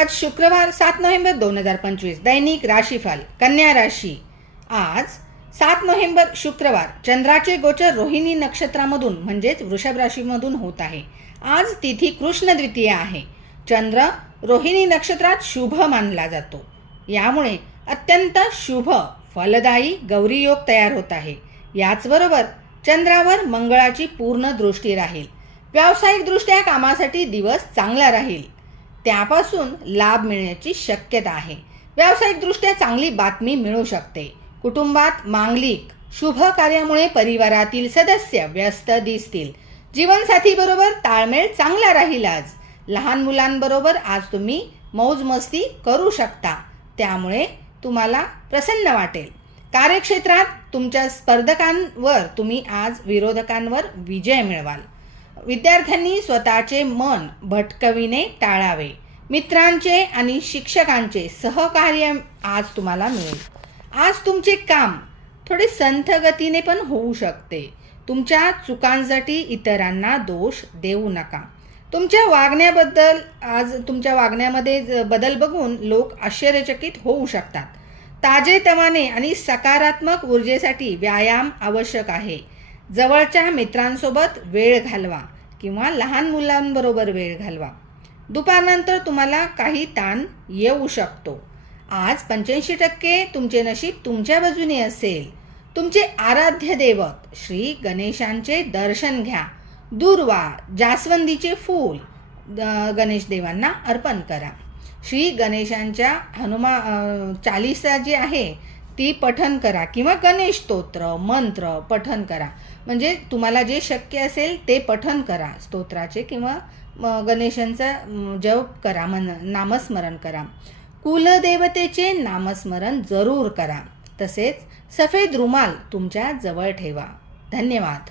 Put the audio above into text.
आज शुक्रवार 7 नोव्हेंबर 2025 दैनिक राशीफल कन्या राशी। आज 7 नोव्हेंबर शुक्रवार चंद्राचे गोचर रोहिणी नक्षत्रामधून म्हणजेच वृषभ राशीमधून होत आहे। आज तिथी कृष्ण द्वितीया आहे। चंद्र रोहिणी नक्षत्रात शुभ मानला जातो, यामुळे अत्यंत शुभ फलदायी गौरी योग तयार होत आहे। याचबरोबर चंद्रावर मंगळाची पूर्ण दृष्टी राहील। व्यावसायिक दृष्ट्या कामासाठी दिवस चांगला राहील, त्यापासून लाभ मिळण्याची शक्यता आहे। व्यावसायिक दृष्ट्या चांगली बातमी मिळू शकते। कुटुंबात मांगलिक शुभ कार्यामुळे परिवारातील सदस्य व्यस्त दिसतील। जीवनसाथी बरोबर ताळमेळ चांगला राहील। आज लहान मुलांबरोबर आज तुम्ही मौज मस्ती करू शकता, त्यामुळे तुम्हाला प्रसन्न वाटेल। कार्यक्षेत्रात तुमच्या स्पर्धकांवर तुम्ही आज विरोधकांवर विजय मिळवाल। विद्यार्थ्यांनी स्वतःचे मन भटकविणे टाळावे। मित्रांचे आणि शिक्षकांचे सहकार्य आज तुम्हाला मिळेल। आज तुमचे काम थोडे संथ गतीने पण होऊ शकते। तुमच्या चुकांसाठी इतरांना दोष देऊ नका। तुमच्या वागण्यामध्ये बदल बघून लोक आश्चर्यचकित होऊ शकतात। ताजेतवाने आणि सकारात्मक ऊर्जेसाठी व्यायाम आवश्यक आहे। जवळच्या मित्रांसोबत वेळ घालवा किंवा लहान मुलांबरोबर वेळ घालवा। दुपारनंतर तुम्हाला काही ताण येऊ शकतो। आज 85% तुमचे नशीब तुमच्या बाजूने असेल। तुमचे आराध्य दैवत श्री गणेशांचे दर्शन घ्या। दूर्वा जास्वंदीचे फूल गणेश देवांना अर्पण करा। श्री गणेशांच्या चालीसा जी आहे ती पठन करा किंवा गणेश स्तोत्र मंत्र पठन करा। म्हणजे तुम्हाला जे शक्य असेल ते पठन करा, स्तोत्राचे किंवा गणेशांचा जप करा, नामस्मरण करा। कुलदेवतेचे नामस्मरण जरूर करा। तसेच सफेद रुमाल तुमच्या जवळ ठेवा। धन्यवाद।